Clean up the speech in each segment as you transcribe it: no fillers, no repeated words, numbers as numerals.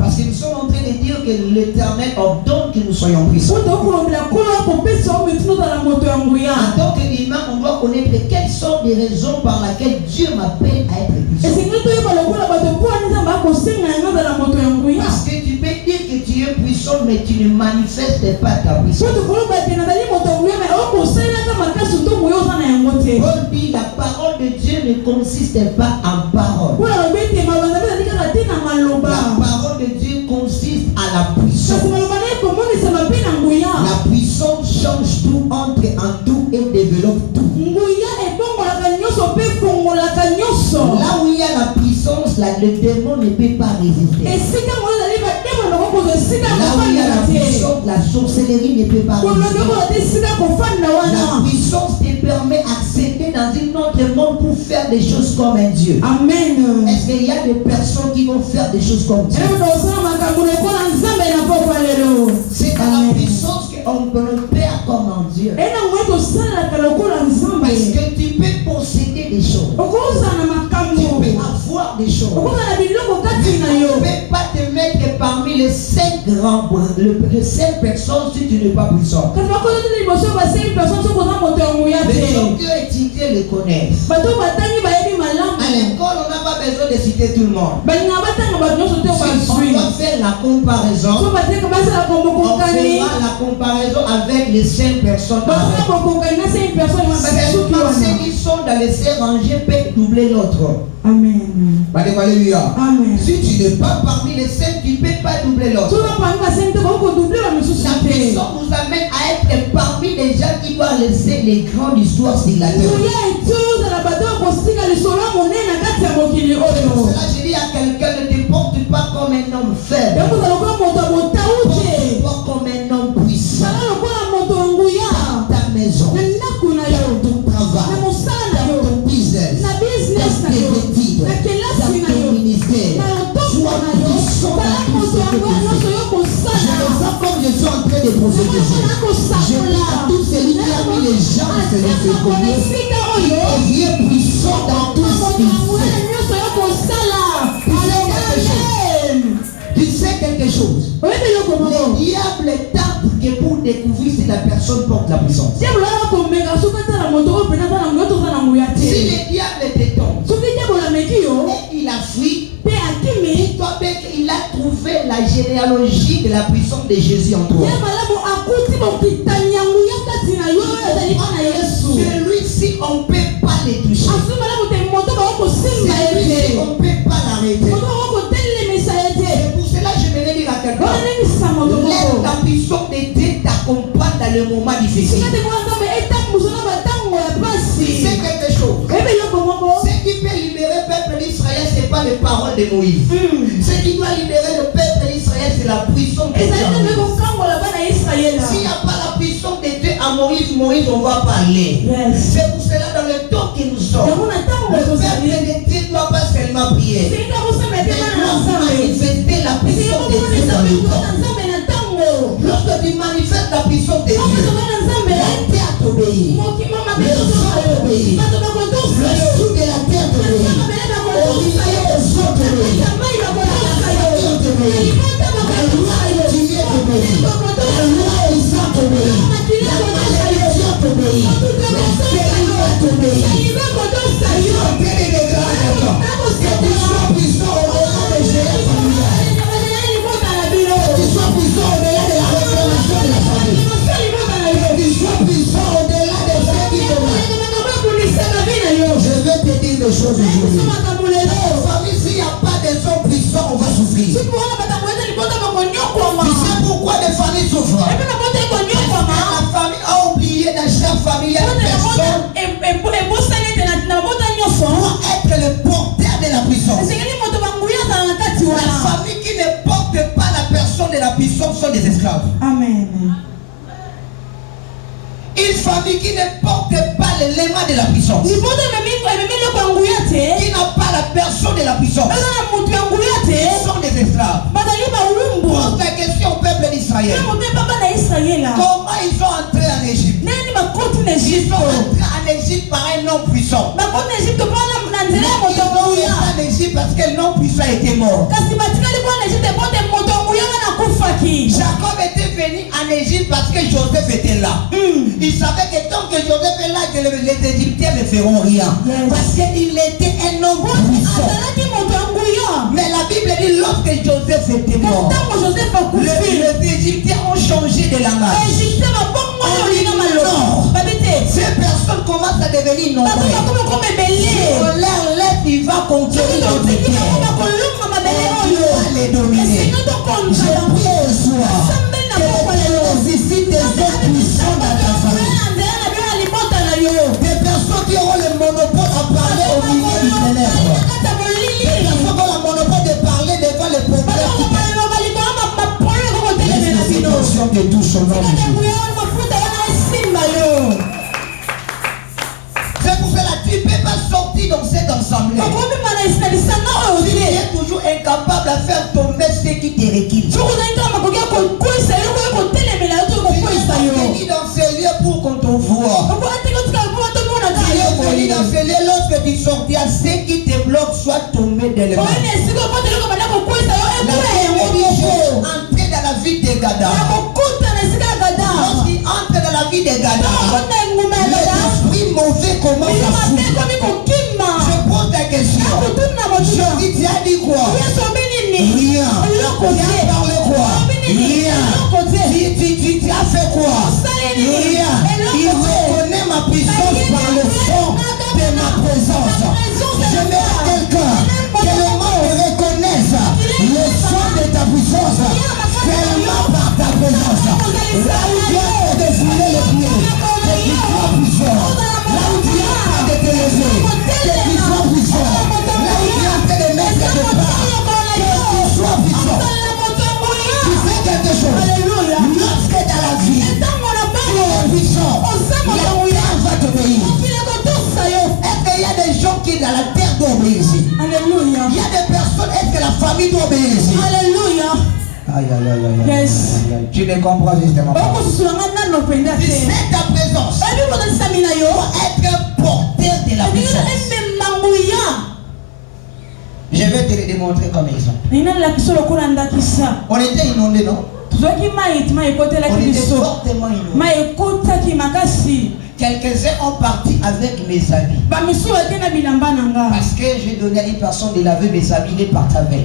Parce que nous sommes en train de dire que l'Éternel ordonne que nous soyons puissants. En tant qu'humain, on doit connaître quelles sont les raisons par lesquelles Dieu m'appelle à être puissant. Parce que tu peux dire que tu es puissant, mais tu ne manifestes pas ta puissance. Paul dit la parole de Dieu ne consiste pas en parole. La parole de Dieu consiste à la puissance. La puissance change tout, entre en tout et développe tout. Là où il y a la puissance, là, le démon ne peut pas résister. Là où il y a la puissance, la sorcellerie ne peut pas résister. La puissance te permet d'accéder dans un autre monde pour faire des choses comme un Dieu. Amen. Est-ce qu'il y a des personnes qui vont faire des choses comme Dieu? C'est dans la puissance qu'on peut le faire comme un Dieu. Parce que tu peux posséder des choses. Tu peux avoir des choses. Tu ne peux pas te mettre parmi les 5 grands, les 5 personnes si tu n'es pas puissant. Les gens qui ont étudié les connaissent. À l'école, on n'a pas besoin de citer tout le monde. Si on doit faire la comparaison, on fera la comparaison avec les 5 personnes. Ceux qui sont dans les 5 rangées peuvent doubler l'autre. Amen. Alléluia. Amen. Si tu n'es pas parmi les 5, tu ne peux pas doubler l'autre. La puissance nous amène à être parmi les gens qui doivent laisser les grandes histoires sur la terre. Cela, je dis à quelqu'un, ne te porte pas comme un homme faible. Porte-toi comme un homme puissant. Dans ta maison, dans ton travail, dans ton business, dans tes études, dans ton ministère. Sois puissant dans tout ce que tu fais. Je le sens comme je suis en train de prophétiser. Je dis à tous celui qui a mis les gens sur le fécondé, il est puissant dans tout ce qu'il fait. Tu sais quelque chose? Le diable tape que pour découvrir si la personne porte la puissance. Si le diable te tombe et il a fui, il a trouvé la généalogie de la puissance de Jésus en toi. Celui-ci, on ne peut pas les toucher. Celui-ci, on ne peut pas l'arrêter. C'est pour cela que je vais dire à quelqu'un, laisse la puissance de Dieu t'accompagne dans le moment difficile. C'est quelque chose. Ce qui peut libérer le peuple d'Israël, ce n'est pas les paroles de Moïse. Ce qui doit libérer le peuple d'Israël, c'est la puissance de Dieu. S'il n'y a pas la puissance de Dieu à Moïse, on va parler. C'est pour cela dans le temps que nous sommes, le peuple de Dieu ne doit pas seulement prier, mais doit manifester la puissance de Dieu dans le temps. Lorsque tu manifestes la puissance de Dieu, la terre t'obéit, le sol t'obéit, le sous de la terre t'obéit, au milieu des eaux t'obéit, la nature t'obéit, la loi étudiée t'obéit, la loi Isa t'obéit, la malédiction t'obéit, l'espérance t'obéit. Que tu sois puissant au-delà des géants familiales, que tu sois puissant au-delà de la réclamation de la famille, que tu sois puissant au-delà de ce qui te marche. Je vais te dire des choses aujourd'hui. Dans la famille, s'il n'y a pas des hommes puissants, on va souffrir. Tu sais pourquoi les familles souffrent? La famille a oublié dans chaque famille, il y a une personne doit être le porteur de la puissance. La famille qui ne porte pas la personne de la puissance sont des esclaves. Amen. Une famille qui ne porte pas l'élément de la puissance, qui n'a pas la personne de la puissance, sont des esclaves. Pose la question au peuple d'Israël. Comment ils sont entrés en Égypte? Ils sont entrés en Égypte par un homme puissant. Ils sont entrés en Égypte parce que l'homme puissant ça était mort. Jacob était venu en Égypte parce que Joseph était là. Il savait que tant que Joseph est là, que les Égyptiens ne feront rien. Parce qu'il était un homme puissant. Mais la Bible dit lorsque Joseph était mort, les Égyptiens ont changé de langage. Ces personnes commencent à devenir nombreuses. On leur laisse, il va conquérir notre terre. On va les dominer. Je prie ce soir que ici des hommes puissants dans ta famille. Des personnes qui auront le monopole à parler au milieu du ténèbre. Des personnes qui auront le monopole de parler devant les problèmes. Laisse les situations que touchent au nom de Jésus. C'est pour cela que tu ne peux pas sortir dans cette assemblée. Tu es toujours incapable à faire tomber ce qui te requis. Tu es venu dans ce lieu pour qu'on te voie. Tu es venu dans ce lieu lorsque tu sortiras, ce qui te bloque soit tombé de l'élément. Entrer dans la vie de Gada. Lorsqu'il entre dans la vie de Gada, l'esprit mauvais commence à foutre. Je pose ta question. Je dis, tu as dit quoi? Rien. Tu as parlé quoi? Rien. Tu as fait quoi? Rien. Il reconnaît ma puissance par le son de ma présence. Je mets à quelqu'un que le monde reconnaisse le son de ta puissance seulement par ta présence. Là où tu as défoulé le pied, que tu sois puissant. Là où tu as de te lever, que tu sois puissant. Là où tu as de mettre de part, que tu sois puissant. Tu fais quelque chose. Lorsque dans la vie, tu es puissant, la terre va t'obéir. Est-ce qu'il y a des gens qui dans la terre doivent obéir ici? Alléluia. Il y a des personnes, est-ce que la famille doit obéir ici? Alléluia. Aïe, aïe, aïe, aïe. Yes. Tu ne comprends justement pas. C'est ta présence. Pour être porteur de la puissance. Je vais te le démontrer comme exemple. On était inondés, non? On était fortement inondés. Quelques-uns ont parti avec mes amis. Parce que j'ai donné à une personne de laver mes amis, il est parti avec.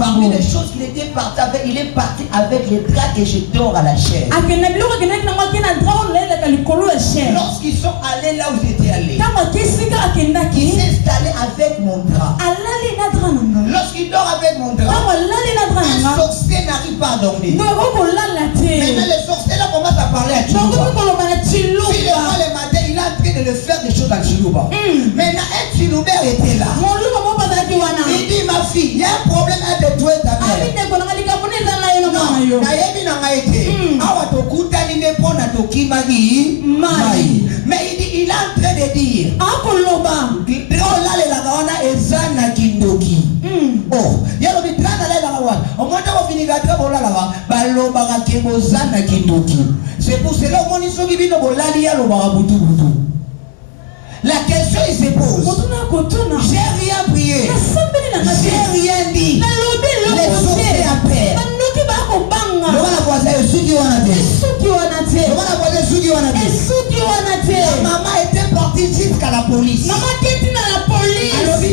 Parmi les choses qu'il était parti avec, il est parti avec les draps que je dors à la chair. Lorsqu'ils sont allés là où j'étais allé, il s'est installé avec mon drap. Lorsqu'il dort avec mon drap, un sorcier n'arrive pas à dormir. Maintenant les sorciers là commencent à parler à Chilouba. Si le matin il est en train de le faire des choses à Chilouba. Maintenant un Chiloubert était là. Il dit ma fille, il y a un problème entre toi et ta mère. Mais il dit, il est en train de dire c'est pour cela la question il se pose. J'ai rien prié, j'ai rien dit. Les sorciers appellent. La maman était partie jusqu'à la police. Alors il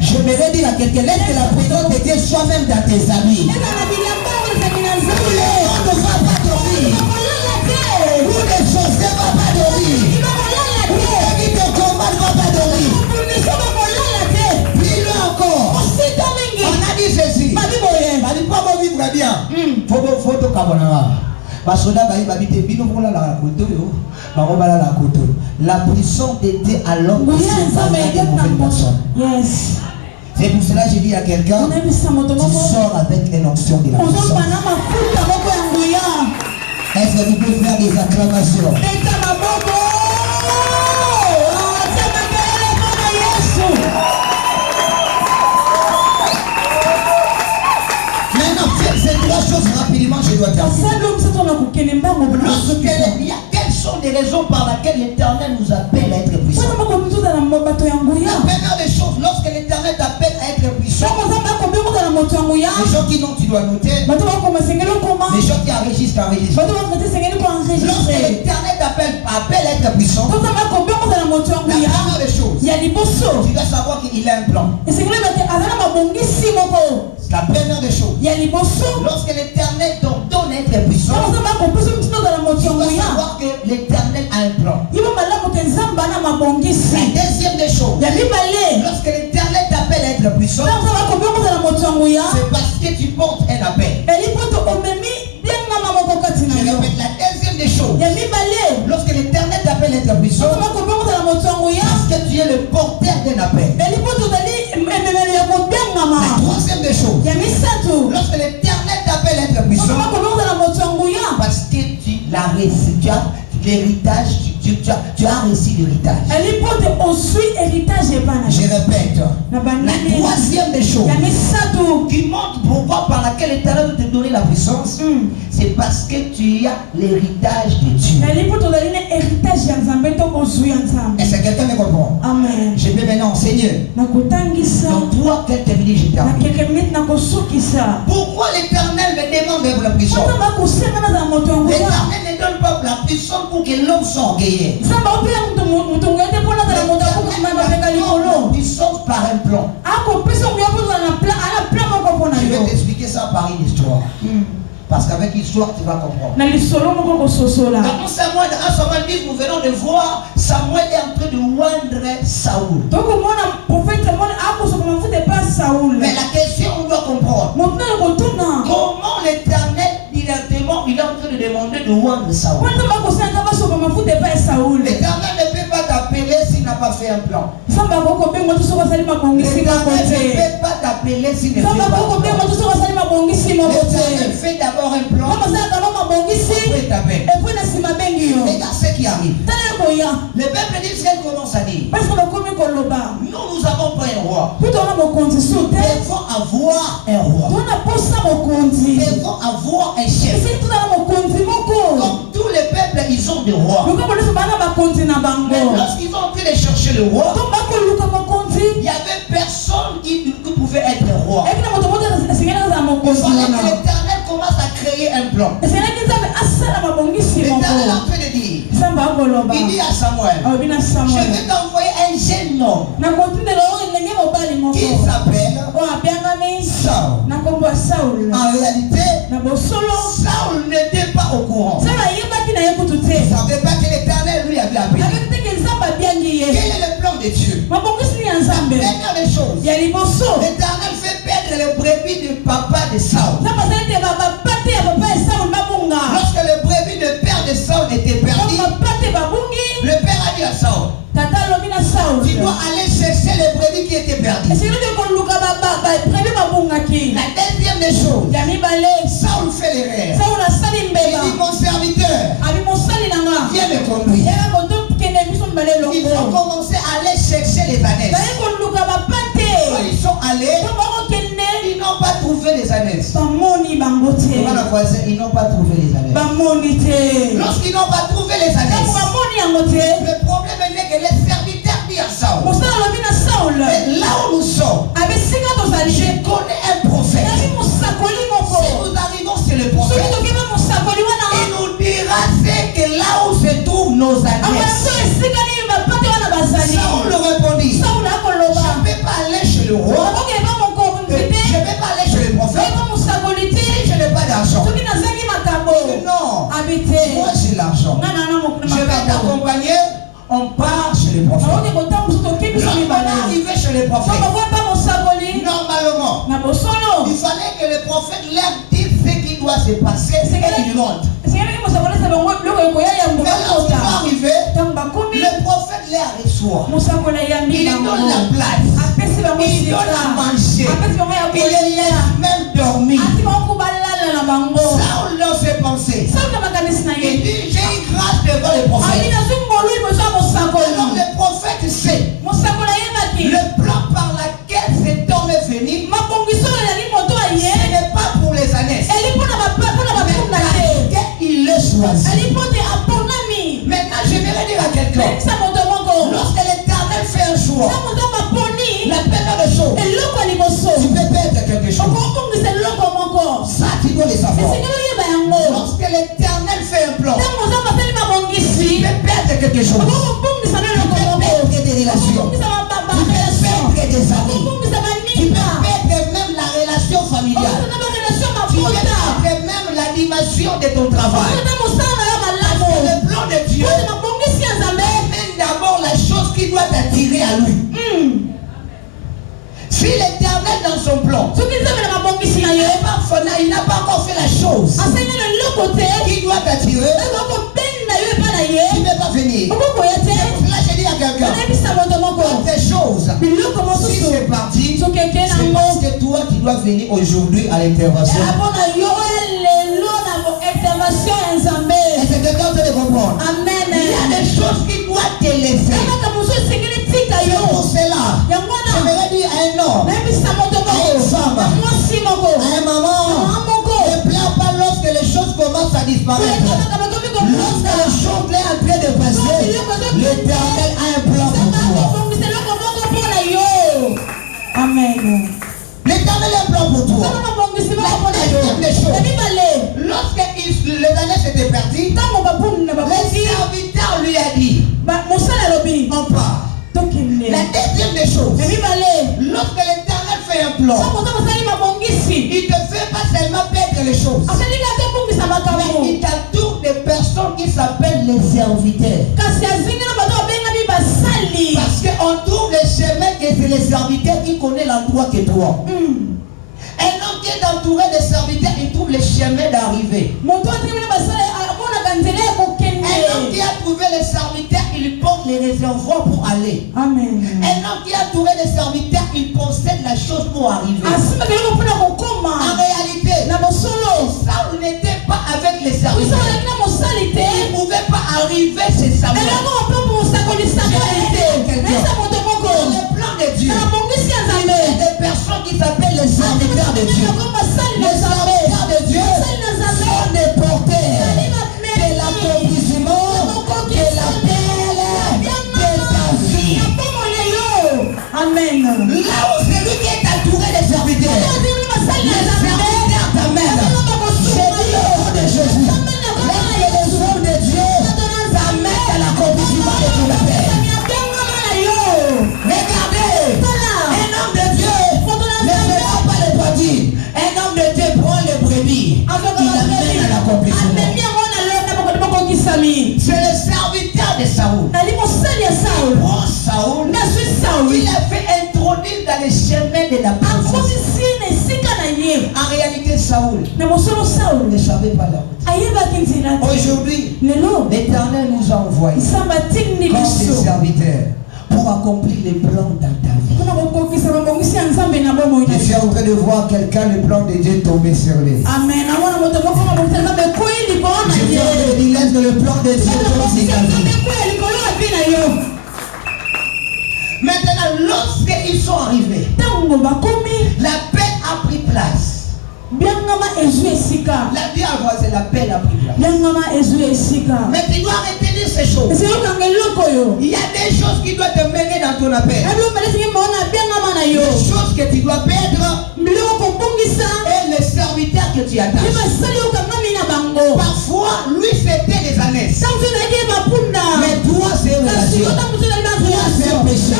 j'aimerais dire à quelqu'un, laisse que la présence de Dieu soit même dans tes amis. Vous ne va pas dormir. Vous ne sorciers ne va pas dormir. Vous qui te combat ne va pas dormir. Plus loin encore. On a dit ceci. Pas vivre bien. Faut te cabonner. La puissance était à l'homme qui s'est parlé à une mauvaise personne. C'est pour cela que j'ai dit à quelqu'un, tu sors avec une onction de la puissance. Est-ce que vous pouvez faire des acclamations? Maintenant, ces trois choses rapidement, je dois dire. Quelles sont les raisons par lesquelles l'Éternel nous appelle à être puissants? La première des choses, lorsque l'Éternel t'appelle à être puissant, les gens qui n'ont, tu dois noter. Les gens qui enregistrent, enregistrent. Lorsque l'Éternel t'appelle à être puissant, la première des choses, tu dois savoir qu'il a un plan. La première des choses, lorsque l'Éternel t'ordonne à être puissant, tu dois savoir que l'Éternel a un plan. La deuxième des choses, lorsque l'Éternel t'appelle à être puissant, c'est parce que tu portes un appel. Je répète, la deuxième des choses, lorsque l'Éternel t'appelle à être puissant, parce que tu es le porteur d'un appel. La troisième des choses, lorsque l'Éternel t'appelle à être puissant, parce que tu as reçu l'héritage, tu as reçu l'héritage. Je répète, la troisième des choses qui montre pourquoi par laquelle l'Éternel veut te donner la puissance, c'est parce que tu as l'héritage de Dieu. Est-ce que quelqu'un me comprend? Amen. Je vais maintenant enseigner. Dans 3 quelques minutes, je termine. Pourquoi l'Éternel me demande de la puissance? L'Éternel ne donne pas la puissance pour que l'homme soit orgueilleux. La puissance par un plan. Je vais t'expliquer ça par une histoire. Parce qu'avec l'histoire, tu vas comprendre. Dans 1 Samuel 10, nous venons de voir Samuel est en train de oindre Saoul. Mais la question, on doit comprendre. Comment l'Éternel, directement, il est en train de demander de oindre Saoul. L'Éternel ne peut pas t'appeler s'il n'a pas fait un plan. L'Éternel ne peut pas t'appeler s'il ne fait pas un plan. L'Éternel fait d'abord un plan. Après il t'appelle. Regarde ce qui arrive. Le peuple d'Israël commence à dire, nous avons pas un roi. Nous devons avoir un roi. Nous devons avoir un chef. Comme tous les peuples, ils ont des rois. Mais lorsqu'ils ont entré de chercher le roi, il n'y avait personne qui pouvait être roi. Il fallait que l'Éternel commence à créer un plan. L'Éternel est en train de dire, il dit à Samuel, je vais t'envoyer un jeune homme qui s'appelle Saul. En réalité, Saul n'était pas au courant. Il ne savait pas que l'Éternel lui avait appelé. Quel est le plan de Dieu? La première des choses, l'Éternel fait perdre les brebis du papa de Saul. Lorsque le brebis de père de Saul était perdu, le père a dit à Saul, tu dois aller chercher les brebis qui étaient perdues. La deuxième des choses, Saul fait l'erreur. Il dit, mon serviteur, viens me conduire. Ils ont commencé à aller chercher les ânesses. Quand ils sont allés, ils n'ont pas trouvé les ânesses. Ils n'ont pas trouvé les ânesses. Lorsqu'ils n'ont pas trouvé les ânesses, le problème est que les serviteurs disent à Saul, mais là où nous sommes, je connais un prophète. Si nous arrivons sur le prophète, il nous dira c'est que là où se trouvent nos ânesses. Saul répondit, je ne vais pas aller chez le roi, je ne vais pas aller chez le prophète, si je n'ai pas d'argent. Non, moi j'ai l'argent. Je vais t'accompagner, on part chez le prophète. Lorsqu'on est arrivé chez le prophète, normalement, il fallait que le prophète leur dise ce qui doit se passer et il rentre. Mais lorsqu'ils sont arrivés, le prophète les reçoit. Il donne la place. Il donne à manger. Il les laisse même dormir. Saul dans ses pensées, il choisi. Maintenant, j'aimerais dire à quelqu'un, lorsque l'Éternel fait un choix, la première des choses, tu peux perdre quelque chose. Ça, tu dois le savoir. Lorsque l'Éternel fait un plan, tu peux perdre quelque chose. Tu peux perdre des relations. Tu peux perdre des amis. Tu peux perdre même la relation familiale. Tu peux perdre même l'animation de ton travail. Parce que le plan de Dieu amène d'abord la chose qui doit t'attirer à lui. Si l'Éternel dans son plan, il n'a pas encore fait la chose qui doit t'attirer, tu ne peux pas venir. Là, je dis à quelqu'un, toutes ces choses, si c'est parti, c'est parce que toi, tu dois venir aujourd'hui à l'intervention. Et c'est quelqu'un qui te comprend. Il y a des choses qui doivent te laisser. C'est pour cela, j'aimerais dire à un homme, à une femme, à un maman, ne pleure pas lorsque les choses commencent à disparaître. Lorsque les choses sont en train de passer, l'Éternel a un plan pour toi. Amen. L'Éternel a un plan pour toi. Lorsque les années s'étaient parties, le serviteur lui a dit, on part. La deuxième des choses, lorsque l'Éternel fait un plan, il ne te fait pas seulement perdre les choses, mais il t'entoure des personnes qui s'appellent les serviteurs. Parce qu'on trouve le chemin que c'est les serviteurs qui connaissent l'endroit que toi. Un homme qui est entouré de serviteurs, il trouve le chemin d'arriver. Un homme qui a trouvé les serviteurs, il porte les réservoirs pour aller. Amen. Un homme qui a entouré les serviteurs, il possède la chose pour arriver. En réalité, Saul n'était pas avec les serviteurs. Il ne pouvait pas arriver chez Samuel. Le plan de Dieu, il y a des personnes qui s'appellent les serviteurs de Dieu. Les serviteurs de Dieu sont des porteurs de l'accomplissement de l'appel de ta vie. Amen. Là où celui qui est entouré des serviteurs, les serviteurs t'amènent. C'est dit au nom de Jésus. Lorsque les hommes de Dieu t'amènent à l'accomplissement de ton appel. Regardez, un homme de Dieu ne fera pas les brebis. Un homme de Dieu prend les brebis. Il amène à l'accomplissement. C'est le serviteur de Saoul. Il prend Saoul. Il l'a fait introduire dans les chemins de la princesse. En réalité, Saoul ne savait pas la route. Aujourd'hui, l'Éternel nous a envoyés comme des serviteurs pour accomplir les plans dans ta vie. Je suis en train de voir quelqu'un, le plan de Dieu tomber sur lui. Amen. Je suis en train de dire, laisse le plan de Dieu tomber sur ta vie. Maintenant, lorsqu'ils sont arrivés, la paix a pris place. La Bible a voici la paix a pris place. Mais tu dois retenir ces choses. Il y a des choses qui doivent te mener dans ton appel. Les choses que tu dois perdre et les serviteurs que tu attaches. Parfois, lui c'était les années. Mais toi c'est une relation. Toi c'est un péché.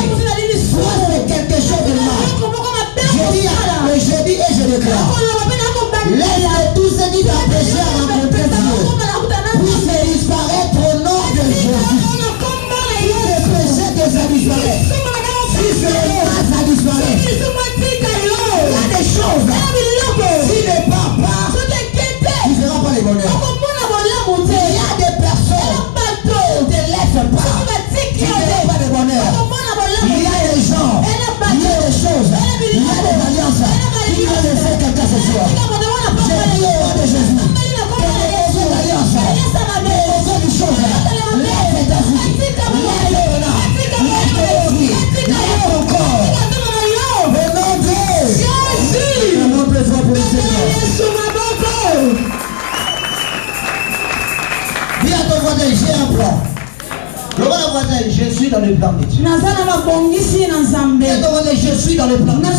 Toi c'est quelque chose de mal. Je dis et je déclare. Laisse tous ceux qui t'ont péché à rencontrer Dieu. Puisse disparaître au nom de Jésus. Si le péché que ça disparaît. Si ce mal ça disparaît. Il y a des choses. Si ne part pas, tu ne feras pas les bonheurs. Il y a des personnes plan. Le voisin, je suis dans le plan de Dieu. Je suis dans le plan de Dieu.